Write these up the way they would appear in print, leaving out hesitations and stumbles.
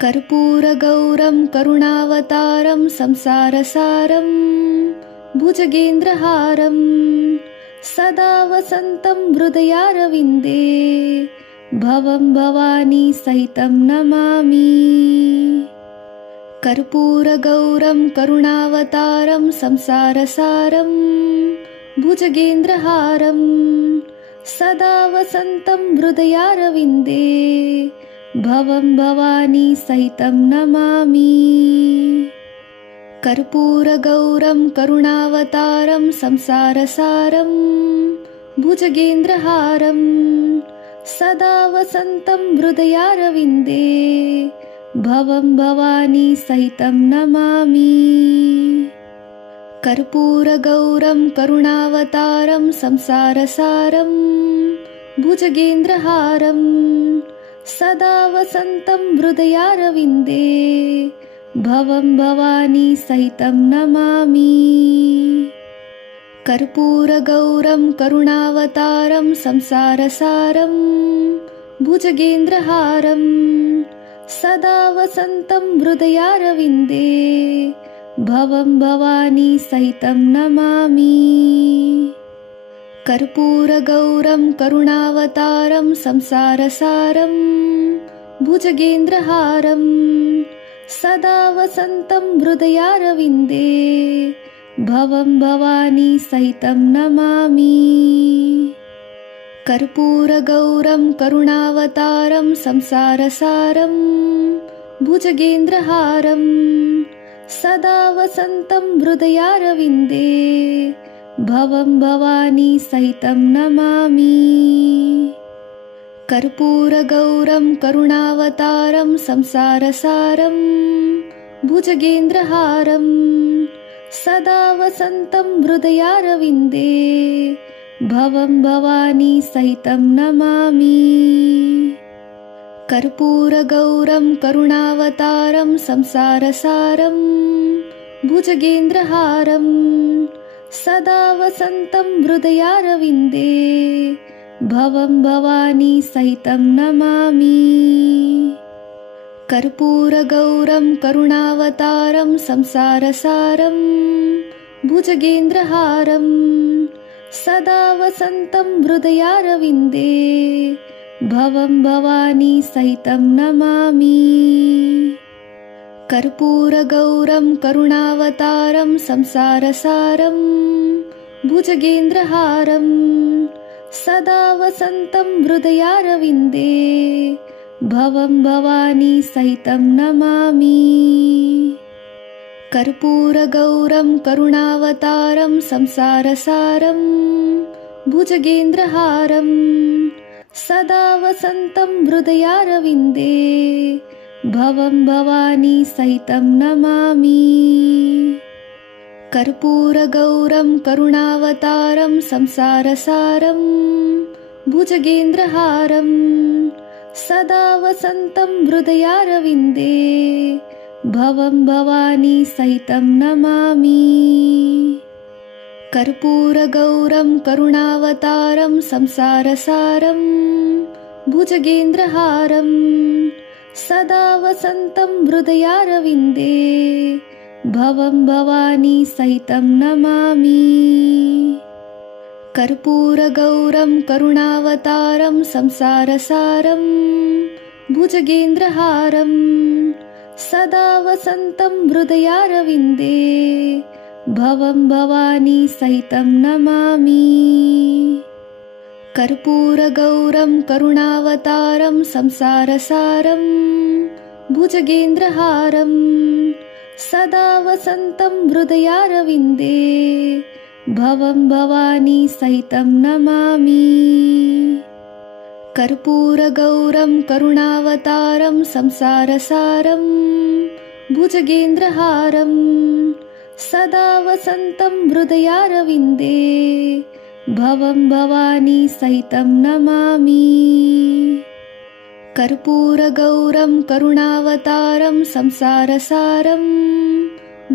कर्पूरगौरं करुणावतारं संसारसारं भुजगेन्द्रहारं सदा वसन्तं हृदयारविन्दे भवं भवानी सहितं नमामि। कर्पूरगौरं करुणावतारं संसारसारं भुजगेन्द्रहारं सदा वसन्तं हृदयारविन्दे भवं भवानी सहितं नमामि। कर्पूरगौरं करुणावतारं संसारसारं भुजगेन्द्रहारं सदा वसन्तं हृदयारविन्दे भवं भवानी सहितं नमामि। कर्पूरगौरं करुणावतारं संसारसारं भुजगेन्द्रहारं सदा वसन्तं हृदयारविन्दे भवं भवानी सहितं नमामि। कर्पूरगौरं करुणावतारं संसारसारं भुजगेन्द्रहारं सदा वसन्तं हृदयारविन्दे भवं भवानी सहितं नमामि। कर्पूरगौरं करुणावतारं संसारसारं भुजगेन्द्रहारं सदा वसन्तं हृदयारविन्दे भवं भवानी सहितं नमामि। कर्पूरगौरं करुणावतारं संसारसारं भुजगेन्द्रहारं सदा वसन्तं हृदयारविन्दे भवं भवानी सहितं नमामि। कर्पूरगौरं करुणावतारं संसारसारं भुजगेन्द्रहारं सदा वसन्तं हृदयारविन्दे भवं भवानी सहितं नमामि। कर्पूरगौरं करुणावतारं संसारसारं भुजगेन्द्रहारं सदा वसन्तं हृदयारविन्दे भवं भवानी सहितं नमामि। कर्पूरगौरं करुणावतारं संसारसारं भुजगेन्द्रहारं सदा वसन्तं हृदयारविन्दे भवं भवानी सहितं नमामि। कर्पूरगौरं करुणावतारं संसारसारं भुजगेन्द्रहारं सदा वसन्तं हृदयारविन्दे भवं भवानी सहितं नमामि। कर्पूरगौरं करुणावतारं संसारसारं भुजगेन्द्रहारं सदा वसन्तं हृदयारविन्दे भवं भवानी सहितं नमामि। कर्पूरगौरं करुणावतारं संसारसारं भुजगेन्द्रहारं सदा वसन्तं हृदयारविन्दे भवं भवानी सहितं नमामि। कर्पूरगौरं करुणावतारं संसारसारं भुजगेन्द्रहारं सदा वसन्तं हृदयारविन्दे भवं भवानी सहितं नमामि। कर्पूरगौरं करुणावतारं संसारसारं भुजगेन्द्रहारं सदा वसन्तं हृदयारविन्दे भवं भवानी सहितं नमामि। कर्पूरगौरं करुणावतारं संसारसारं भुजगेन्द्रहारं सदा वसन्तं हृदयारविन्दे भवं भवानी सहितं नमामि। कर्पूरगौरं करुणावतारं संसारसारं भुजगेन्द्रहारं सदा वसन्तं हृदयारविन्दे भवं भवानी सहितं नमामि। कर्पूरगौरं करुणावतारं संसारसारं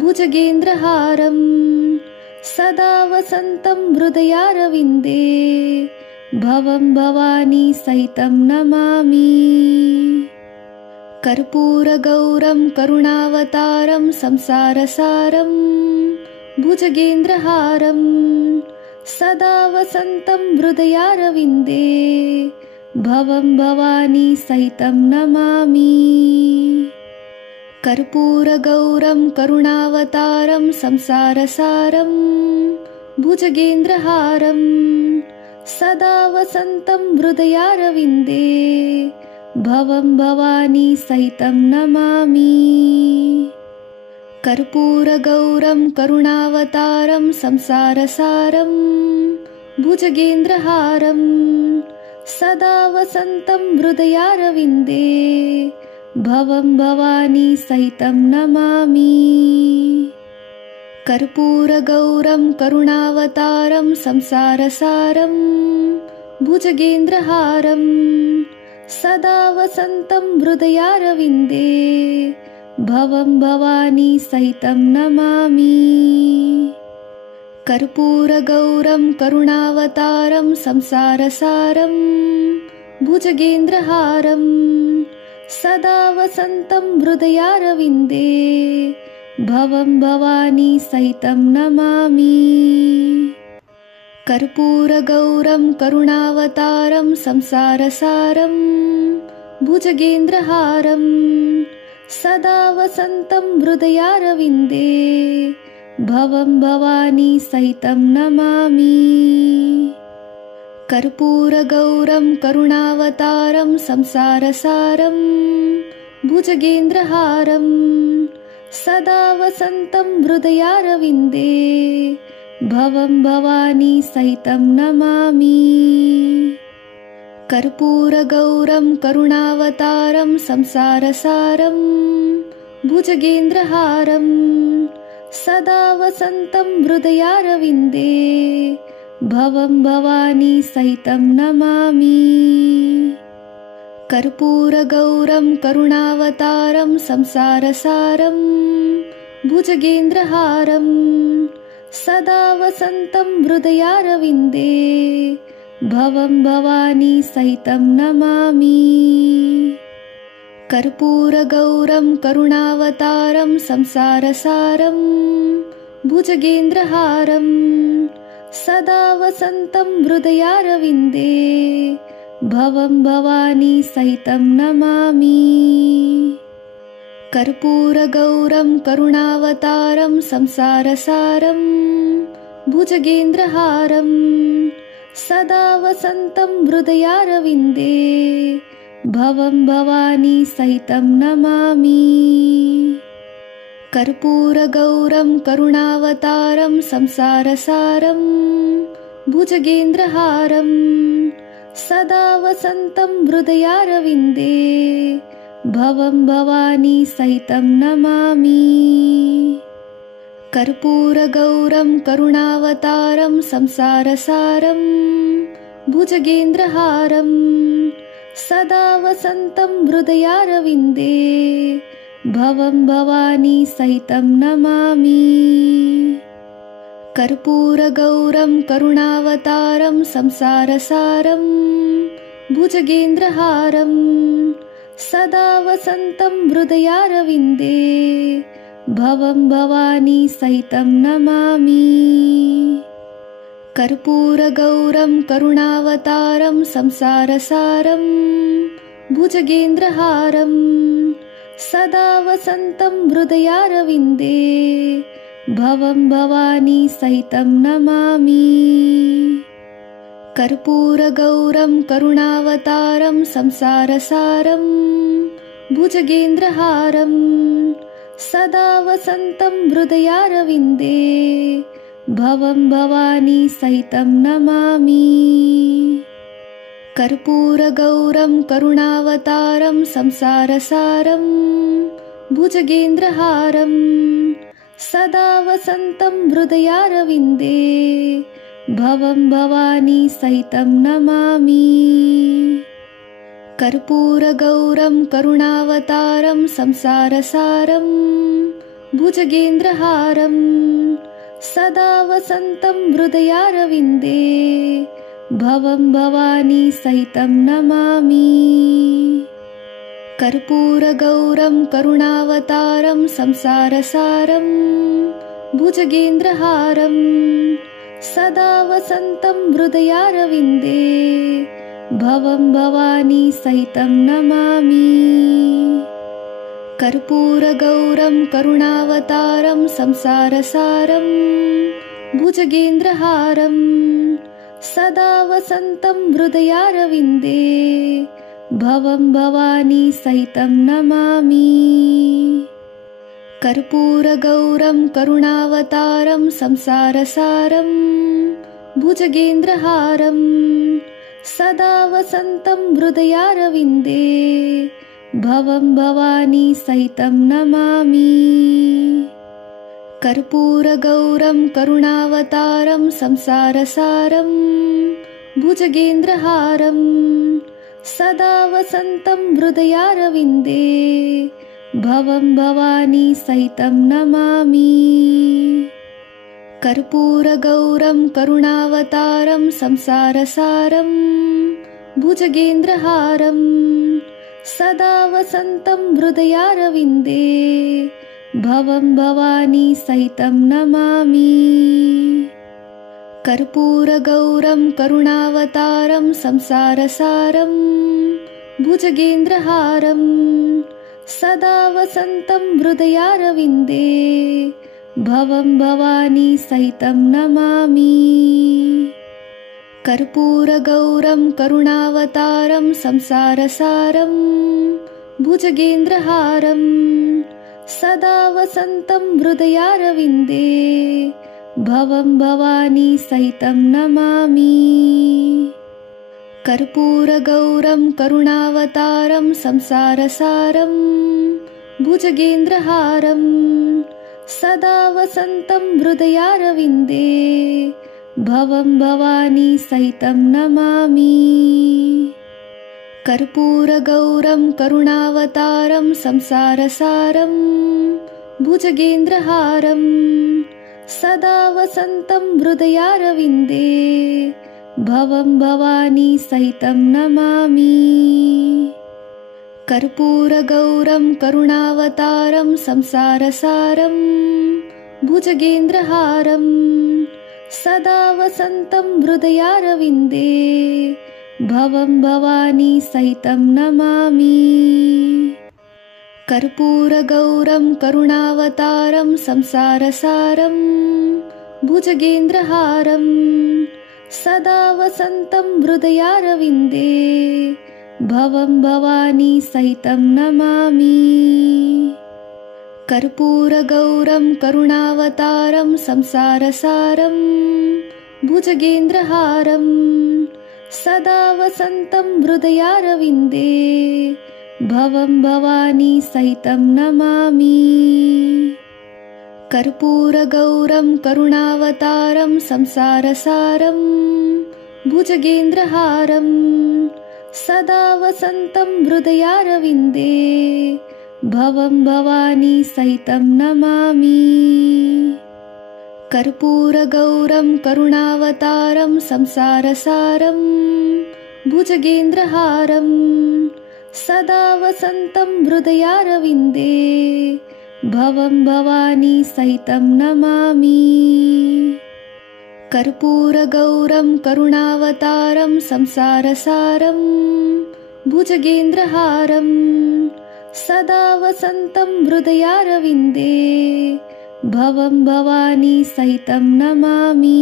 भुजगेन्द्रहारं सदा वसन्तं हृदयारविन्दे भवं भवानी सहितं नमामि। कर्पूरगौरं करुणावतारं संसारसारं भुजगेन्द्रहारं सदा वसन्तं हृदयारविन्दे भवं भवानी सहितं नमामि। कर्पूरगौरं करुणावतारं संसारसारं भुजगेन्द्रहारं सदा वसन्तं हृदयारविन्दे भवं भवानी सहितं नमामि। कर्पूरगौरं करुणावतारं संसारसारं भुजगेन्द्रहारं सदा वसन्तं हृदयारविन्दे भवं भवानी सहितं नमामि। कर्पूरगौरं करुणावतारं संसारसारं भुजगेन्द्रहारं सदा वसन्तं हृदयारविन्दे भवं भवानी सहितं नमामि। कर्पूरगौरं करुणावतारं संसारसारं भुजगेन्द्रहारं सदा वसन्तं हृदयारविन्दे भवं भवानी सहितं नमामि। कर्पूरगौरं करुणावतारं संसारसारं भुजगेन्द्रहारं सदा वसन्तं हृदयारविन्दे भवं भवानी सहितं नमामि। कर्पूरगौरं करुणावतारं संसारसारं भुजगेन्द्रहारं सदा वसन्तं हृदयारविन्दे भवं भवानी सहितं नमामि। कर्पूरगौरं करुणावतारं संसारसारं भुजगेन्द्रहारं सदा वसन्तं हृदयारविन्दे भवं भवानी सहितं नमामि। कर्पूरगौरं करुणावतारं संसारसारं भुजगेन्द्रहारं सदा वसन्तं हृदयारविन्दे भवं भवानी सहितं नमामि। कर्पूरगौरं करुणावतारं संसारसारं भुजगेन्द्रहारं सदा वसन्तं हृदयारविन्दे भवं भवानी सहितं नमामि। कर्पूरगौरं करुणावतारं संसारसारं भुजगेन्द्रहारं सदा वसन्तं हृदयारविन्दे भवं भवानी सहितं नमामि। कर्पूरगौरं करुणावतारं संसारसारं भुजगेन्द्रहारं सदा वसन्तं हृदयारविन्दे भवं भवानी सहितं नमामि। कर्पूरगौरं करुणावतारं संसारसारं भुजगेन्द्रहारं सदा वसन्तं हृदयारविन्दे भवं भवानी सहितं नमामि। कर्पूरगौरं करुणावतारं संसारसारं भुजगेन्द्रहारं सदा वसन्तं हृदयारविन्दे भवं भवानी सहितं नमामि। कर्पूरगौरं करुणावतारं संसारसारं भुजगेन्द्रहारं सदा वसन्तं हृदयारविन्दे भवं भवानी सहितं नमामि। कर्पूरगौरं करुणावतारं संसारसारं भुजगेन्द्रहारं सदा वसन्तं हृदयारविन्दे भवं भवानी सहितं नमामि। कर्पूरगौरं करुणावतारं संसारसारं भुजगेन्द्रहारं सदा वसन्तं हृदयारविन्दे भवं भवानी सहितं नमामि। कर्पूरगौरं करुणावतारं संसारसारं भुजगेन्द्रहारं सदा वसन्तं हृदयारविन्दे भवं भवानी सहितं नमामि। कर्पूरगौरं करुणावतारं संसारसारं भुजगेन्द्रहारं सदा वसन्तं हृदयारविन्दे भवं भवानी सहितं नमामि। कर्पूरगौरं करुणावतारं संसारसारं भुजगेन्द्रहारं सदा वसन्तं हृदयारविन्दे भवं भवानी सहितं नमामि। कर्पूरगौरं करुणावतारं संसारसारं भुजगेन्द्रहारं सदा वसन्तं हृदयारविन्दे भवं भवानी सहितं नमामि। कर्पूरगौरं करुणावतारं संसारसारं भुजगेन्द्रहारं सदा वसन्तं हृदयारविन्दे भवं भवानी सहितं नमामि। कर्पूरगौरं करुणावतारं संसारसारं भुजगेन्द्रहारं सदा वसन्तं हृदयारविन्दे भवं भवानी सहितं नमामि। कर्पूरगौरं करुणावतारं संसारसारं भुजगेन्द्रहारं सदा वसन्तं हृदयारविन्दे भवं भवानी सहितं नमामि। कर्पूरगौरं करुणावतारं संसारसारं भुजगेन्द्रहारं सदा वसन्तं हृदयारविन्दे भवं भवानी सहितं नमामि। कर्पूरगौरं करुणावतारं संसारसारं भुजगेन्द्रहारं सदा वसन्तं हृदयारविन्दे भवं भवानी सहितं नमामि। कर्पूरगौरं करुणावतारं संसारसारं भुजगेन्द्रहारं सदा वसन्तं हृदयारविन्दे भवं भवानी सहितं नमामि। कर्पूरगौरं करुणावतारं संसारसारं भुजगेन्द्रहारं सदा वसन्तं हृदयारविन्दे भवं भवानी सहितं नमामि। कर्पूरगौरं करुणावतारं संसारसारं भुजगेन्द्रहारं सदा वसन्तं हृदयारविन्दे भवं भवानी सहितं नमामि। कर्पूरगौरं करुणावतारं संसारसारं भुजगेन्द्रहारं सदा वसन्तं हृदयारविन्दे भवं भवानी सहितं नमामि। कर्पूरगौरं करुणावतारं संसारसारं भुजगेन्द्रहारं सदा वसन्तं हृदयारविन्दे भवं भवानी सहितं नमामि। कर्पूरगौरं करुणावतारं संसारसारं भुजगेन्द्रहारं सदा वसन्तं हृदयारविन्दे भवं भवानी सहितं नमामि। कर्पूरगौरं करुणावतारं संसारसारं भुजगेन्द्रहारं सदा वसन्तं हृदयारविन्दे भवं भवानी सहितं नमामि।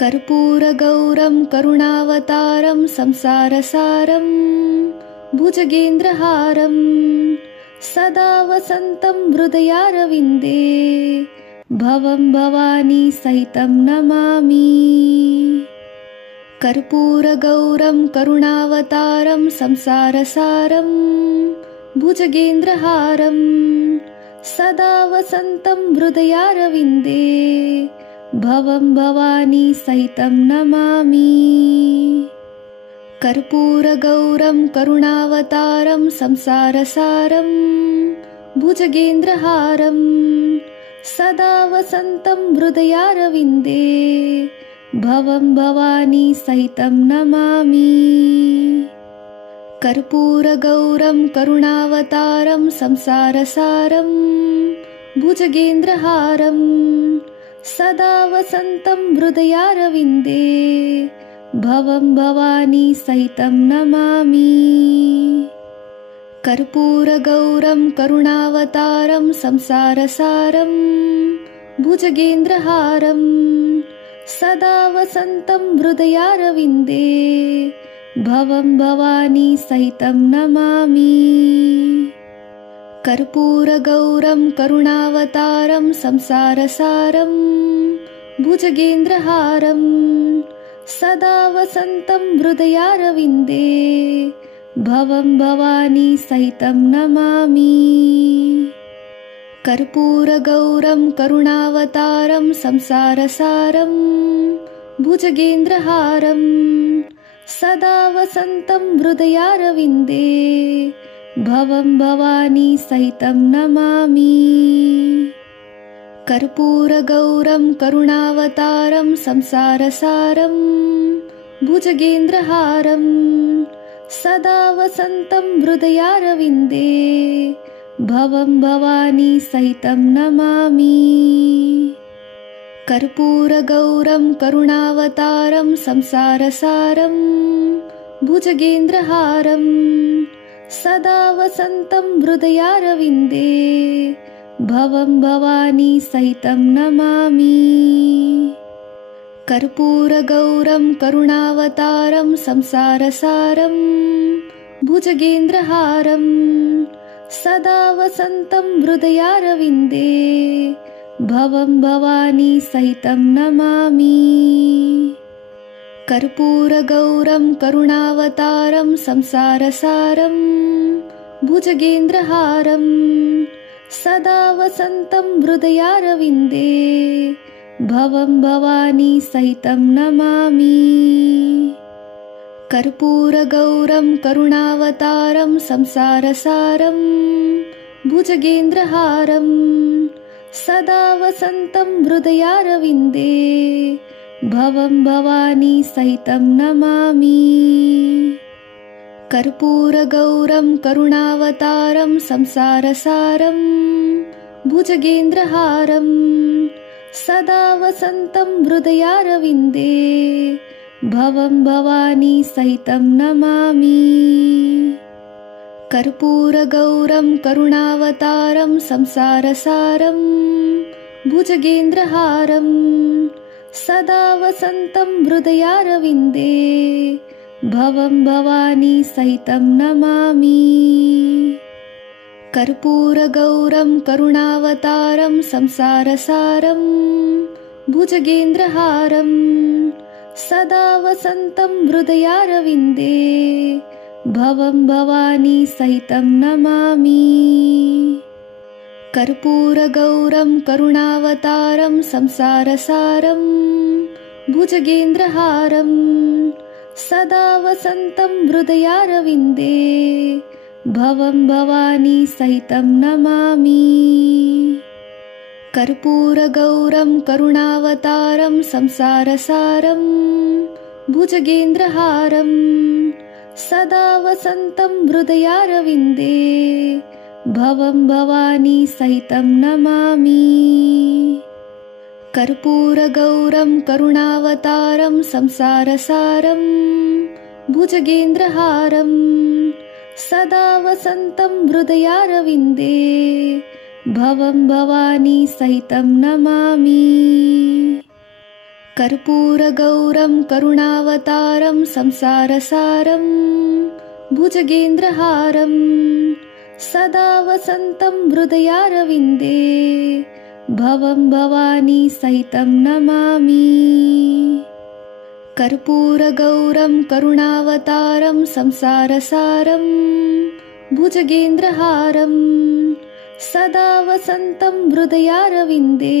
कर्पूरगौरं करुणावतारं संसारसारं भुजगेन्द्रहारं सदा वसन्तं हृदयारविन्दे भवं भवानी सहितं नमामि। कर्पूरगौरं करुणावतारं संसारसारं भुजगेन्द्रहारं सदा वसन्तं हृदयारविन्दे भवं भवानी सहितं नमामि। कर्पूरगौरं करुणावतारं संसारसारं भुजगेन्द्रहारं सदा वसन्तं हृदयारविन्दे भवं भवानी सहितं नमामि। कर्पूरगौरं करुणावतारं संसारसारं भुजगेन्द्रहारं सदा वसन्तं हृदयारविन्दे भवं भवानी सहितं नमामि। कर्पूरगौरं करुणावतारं संसारसारं भुजगेन्द्रहारं सदा वसन्तं हृदयारविन्दे भवं भवानी सहितं नमामि। कर्पूरगौरं करुणावतारं संसारसारं भुजगेन्द्रहारं सदा वसन्तं हृदयारविन्दे भवं भवानी सहितं नमामि। कर्पूरगौरं करुणावतारं संसारसारं भुजगेन्द्रहारं सदा वसन्तं हृदयारविन्दे भवं भवानी सहितं नमामि। कर्पूरगौरं करुणावतारं संसारसारं भुजगेन्द्रहारं सदा वसन्तं हृदयारविन्दे भवं भवानी सहितं नमामि। कर्पूरगौरं करुणावतारं संसारसारं भुजगेन्द्रहारं सदा वसन्तं हृदयारविन्दे भवं भवानी सहितं नमामि। कर्पूरगौरं करुणावतारं संसारसारं भुजगेन्द्रहारं सदा वसन्तं हृदयारविन्दे भवं भवानी सहितं नमामि। कर्पूरगौरं करुणावतारं संसारसारं भुजगेन्द्रहारं सदा वसन्तं हृदयारविन्दे भवं भवानी सहितं नमामि। कर्पूरगौरं करुणावतारं संसारसारं भुजगेन्द्रहारं सदा वसन्तं हृदयारविन्दे भवं भवानी सहितं नमामि। कर्पूरगौरं करुणावतारं संसारसारं भुजगेन्द्रहारं सदा वसन्तं हृदयारविन्दे भवं भवानी सहितं नमामि। कर्पूरगौरं करुणावतारं संसारसारं भुजगेन्द्रहारं सदा वसन्तं हृदयारविन्दे भवं भवानी सहितं नमामि। कर्पूरगौरं करुणावतारं संसारसारं भुजगेन्द्रहारं सदा वसन्तं हृदयारविन्दे भवं भवानी सहितं नमामि। कर्पूरगौरं करुणावतारं संसारसारं भुजगेन्द्रहारं सदा वसन्तं हृदयारविन्दे भवं भवानी सहितं नमामि। कर्पूरगौरं करुणावतारं संसारसारं भुजगेन्द्रहारं सदा वसन्तं हृदयारविन्दे भवं भवानी सहितं नमामि। कर्पूरगौरं करुणावतारं संसारसारं भुजगेन्द्रहारं सदा वसन्तं हृदयारविन्दे भवं भवानी सहितं नमामि। कर्पूरगौरं करुणावतारं संसारसारं भुजगेन्द्रहारं सदा वसन्तं हृदयारविन्दे भवं भवानी सहितं नमामि। कर्पूरगौरं करुणावतारं संसारसारं भुजगेन्द्रहारं सदा वसन्तं हृदयारविन्दे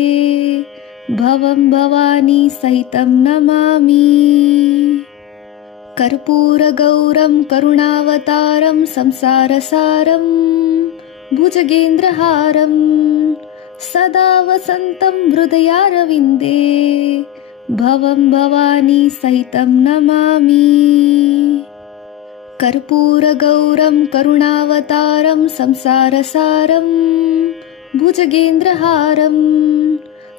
भवं भवानी सहितं नमामि। कर्पूरगौरं करुणावतारं संसारसारं भुजगेन्द्रहारं सदा वसन्तं हृदयारविन्दे भवं भवानी सहितं नमामि। कर्पूरगौरं करुणावतारं संसारसारं भुजगेन्द्रहारं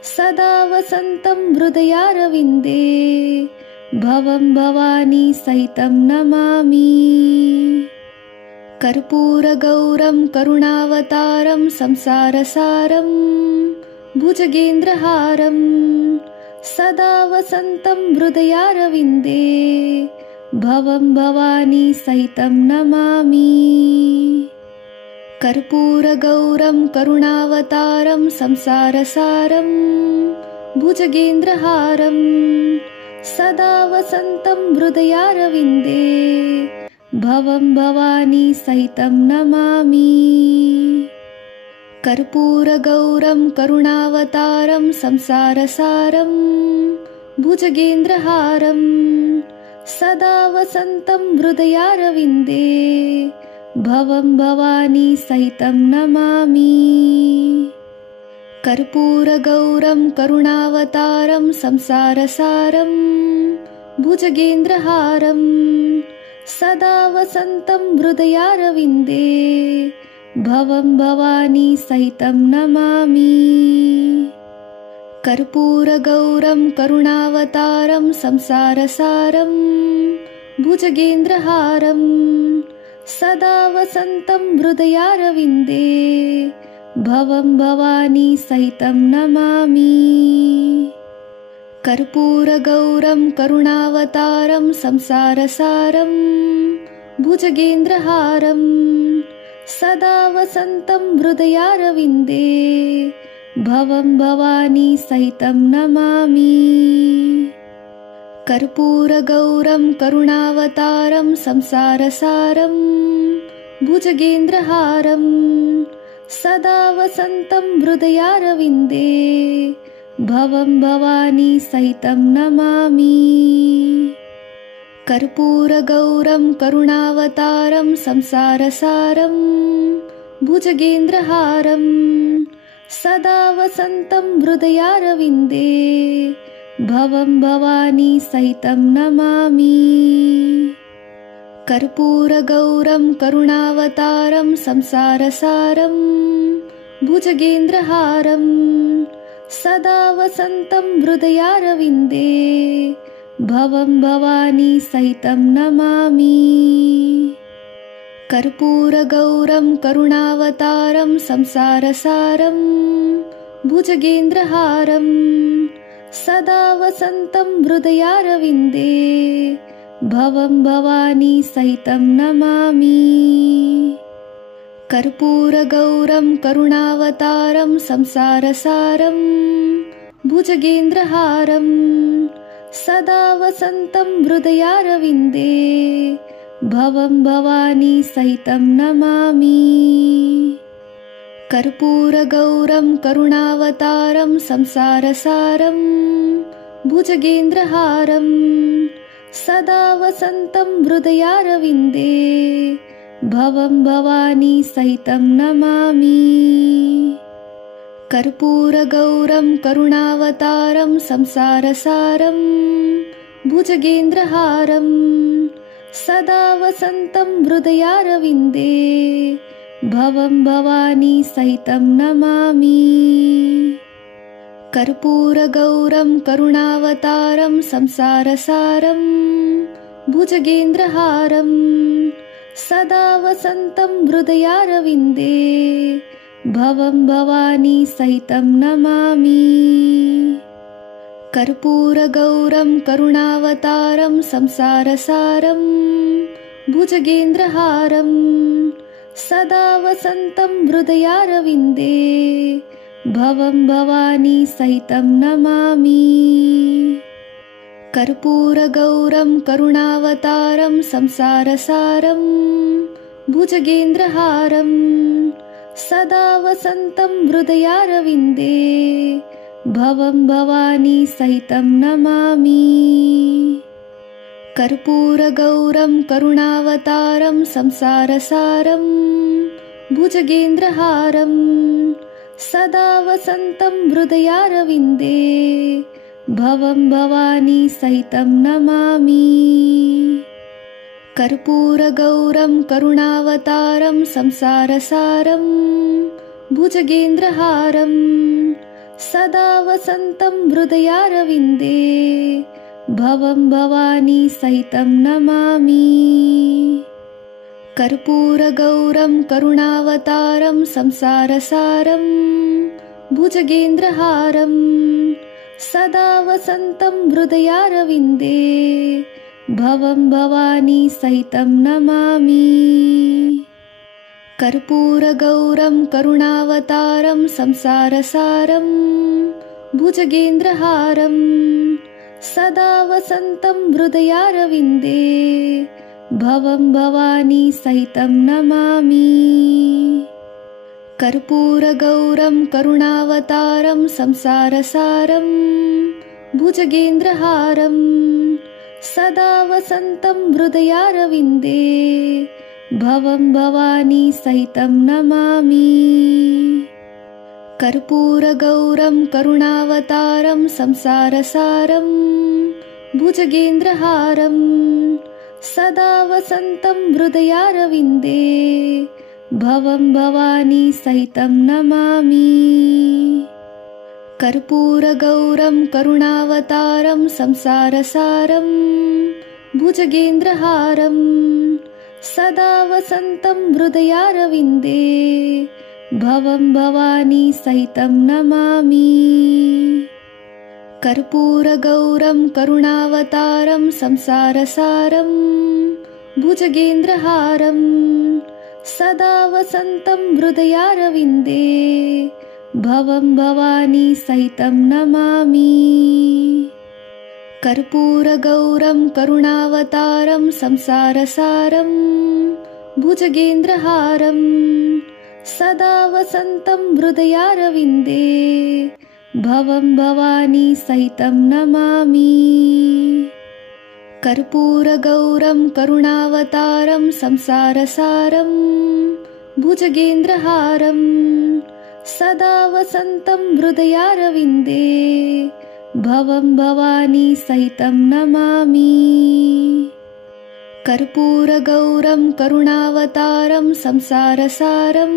सदा वसन्तं हृदयारविन्दे भवं भवानी सहितं नमामि। कर्पूरगौरं करुणावतारं संसारसारं भुजगेन्द्रहारं सदा वसन्तं हृदयारविन्दे भवं भवानी सहितं नमामि। कर्पूरगौरं करुणावतारं संसारसारं भुजगेन्द्रहारं सदा वसन्तं हृदयारविन्दे भवं भवानी सहितं नमामि। कर्पूरगौरं करुणावतारं संसारसारं भुजगेन्द्रहारं सदा वसन्तं हृदयारविन्दे भवं भवानी सहितं नमामि। कर्पूरगौरं करुणावतारं संसारसारं भुजगेन्द्रहारं सदा वसन्तं हृदयारविन्दे भवं भवानी सहितं नमामि। कर्पूरगौरं करुणावतारं संसारसारं भुजगेन्द्रहारं सदा वसन्तं हृदयारविन्दे भवं भवानी सहितं नमामि। कर्पूरगौरं करुणावतारं संसारसारं भुजगेन्द्रहारं सदा वसन्तं हृदयारविन्दे भवं भवानी सहितं नमामि। कर्पूरगौरं करुणावतारं संसारसारं भुजगेन्द्रहारं सदा वसन्तं हृदयारविन्दे भवं भवानी सहितं नमामि। कर्पूरगौरं करुणावतारं संसारसारं भुजगेन्द्रहारं सदा वसन्तं हृदयारविन्दे भवं भवानी सहितं नमामि। कर्पूरगौरं करुणावतारं संसारसारं भुजगेन्द्रहारं सदा वसन्तं हृदयारविन्दे भवं भवानी सहितं नमामि। कर्पूरगौरं करुणावतारं संसारसारं भुजगेन्द्रहारं सदा वसन्तं हृदयारविन्दे भवं भवानी सहितं नमामि। कर्पूरगौरं करुणावतारं संसारसारं भुजगेन्द्रहारं सदा वसन्तं हृदयारविन्दे भवं भवानी सहितं नमामि। कर्पूरगौरं करुणावतारं संसारसारं भुजगेन्द्रहारं सदा वसन्तं हृदयारविन्दे भवं भवानी सहितं नमामि। कर्पूरगौरं करुणावतारं संसारसारं भुजगेन्द्रहारं सदा वसन्तं हृदयारविन्दे भवं भवानी सहितं नमामि। कर्पूरगौरं करुणावतारं संसारसारं भुजगेन्द्रहारं सदा वसन्तं हृदयारविन्दे भवं भवानी सहितं नमामि। कर्पूरगौरं करुणावतारं संसारसारं भुजगेन्द्रहारं सदा वसन्तं हृदयारविन्दे भवं भवानी सहितं नमामि। कर्पूरगौरं करुणावतारं संसारसारं भुजगेन्द्रहारं सदा वसन्तं हृदयारविन्दे भवं भवानी सहितं नमामि। कर्पूरगौरं करुणावतारं संसारसारं भुजगेन्द्रहारं सदा वसन्तं हृदयारविन्दे भवं भवानी सहितं नमामि। कर्पूरगौरं करुणावतारं संसारसारं भुजगेन्द्रहारं सदा वसन्तं हृदयारविन्दे भवं भवानी सहितं नमामि। कर्पूरगौरं करुणावतारं संसारसारं भुजगेन्द्रहारं सदा वसन्तं हृदयारविन्दे भवं भवानी सहितं नमामि। कर्पूरगौरं करुणावतारं संसारसारं भुजगेन्द्रहारं सदा वसन्तं हृदयारविन्दे भवं भवानी सहितं नमामि। कर्पूरगौरं करुणावतारं संसारसारं भुजगेन्द्रहारं सदा वसन्तं हृदयारविन्दे भवं भवानी सहितं नमामि। कर्पूरगौरं करुणावतारं संसारसारं भुजगेन्द्रहारं सदा वसन्तं हृदयारविन्दे भवं भवानी सहितं नमामि। कर्पूरगौरं करुणावतारं संसारसारं भुजगेन्द्रहारं सदा वसन्तं हृदयारविन्दे भवं भवानी सहितं नमामि। कर्पूरगौरं करुणावतारं संसारसारं भुजगेन्द्रहारं सदा वसन्तं हृदयारविन्दे भवं भवानी सहितं नमामि। कर्पूरगौरं करुणावतारं संसारसारं भुजगेन्द्रहारं सदा वसन्तं हृदयारविन्दे भवं भवानी सहितं नमामि। कर्पूरगौरं करुणावतारं संसारसारं भुजगेन्द्रहारं सदा वसन्तं हृदयारविन्दे भवं भवानी सहितं नमामि। कर्पूरगौरं करुणावतारं संसारसारं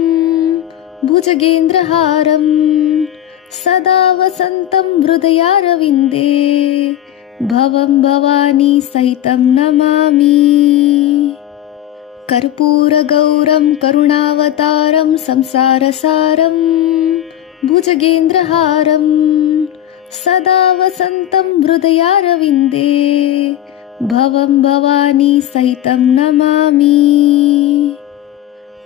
भुजगेन्द्रहारं सदा वसन्तं हृदयारविन्दे भवं भवानी सहितं नमामि। कर्पूरगौरं करुणावतारं संसारसारं भुजगेन्द्रहारं सदा वसन्तं हृदयारविन्दे भवं भवानी सहितं नमामि।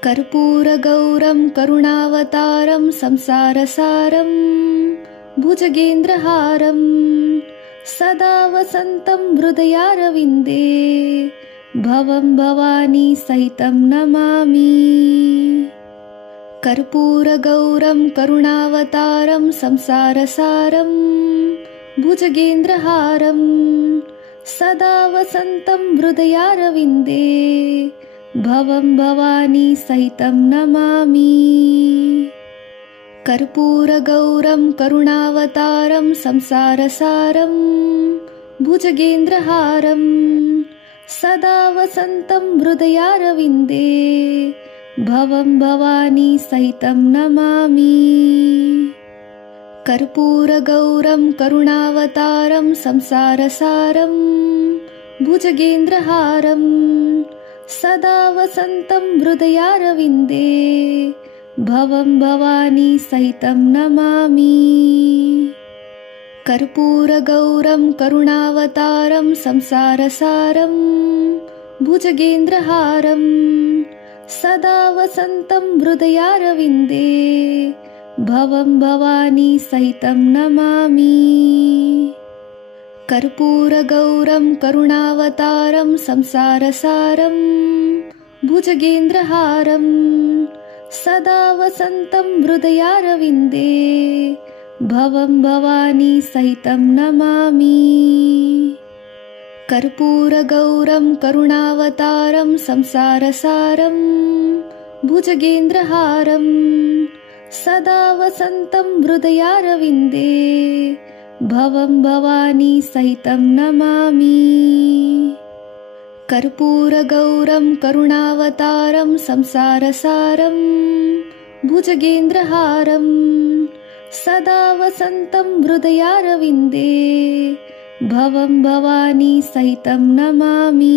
कर्पूरगौरं करुणावतारं संसारसारं भुजगेन्द्रहारं सदा वसन्तं हृदयारविन्दे भवं भवानी सहितं नमामि। कर्पूरगौरं करुणावतारं संसारसारं भुजगेन्द्रहारं सदा वसन्तं हृदयारविन्दे भवं भवानी सहितं नमामि। कर्पूरगौरं करुणावतारं संसारसारं भुजगेन्द्रहारं सदा वसन्तं हृदयारविन्दे भवं भवानी सहितं नमामि। कर्पूरगौरं करुणावतारं संसारसारं भुजगेन्द्रहारं सदा वसन्तं हृदयारविन्दे भवं भवानी सहितं नमामि। कर्पूरगौरं करुणावतारं संसारसारं भुजगेन्द्रहारं सदा वसन्तं हृदयारविन्दे भवं भवानी सहितं नमामि। कर्पूरगौरं करुणावतारं संसारसारं भुजगेन्द्रहारं सदा वसन्तं हृदयारविन्दे भवं भवानी सहितं नमामि। कर्पूरगौरं करुणावतारं संसारसारं भुजगेन्द्रहारं सदा वसन्तं हृदयारविन्दे भवं भवानी सहितं नमामि। कर्पूरगौरं करुणावतारं संसारसारं भुजगेन्द्रहारं सदा वसन्तं हृदयारविन्दे भवं भवानी सहितं नमामि।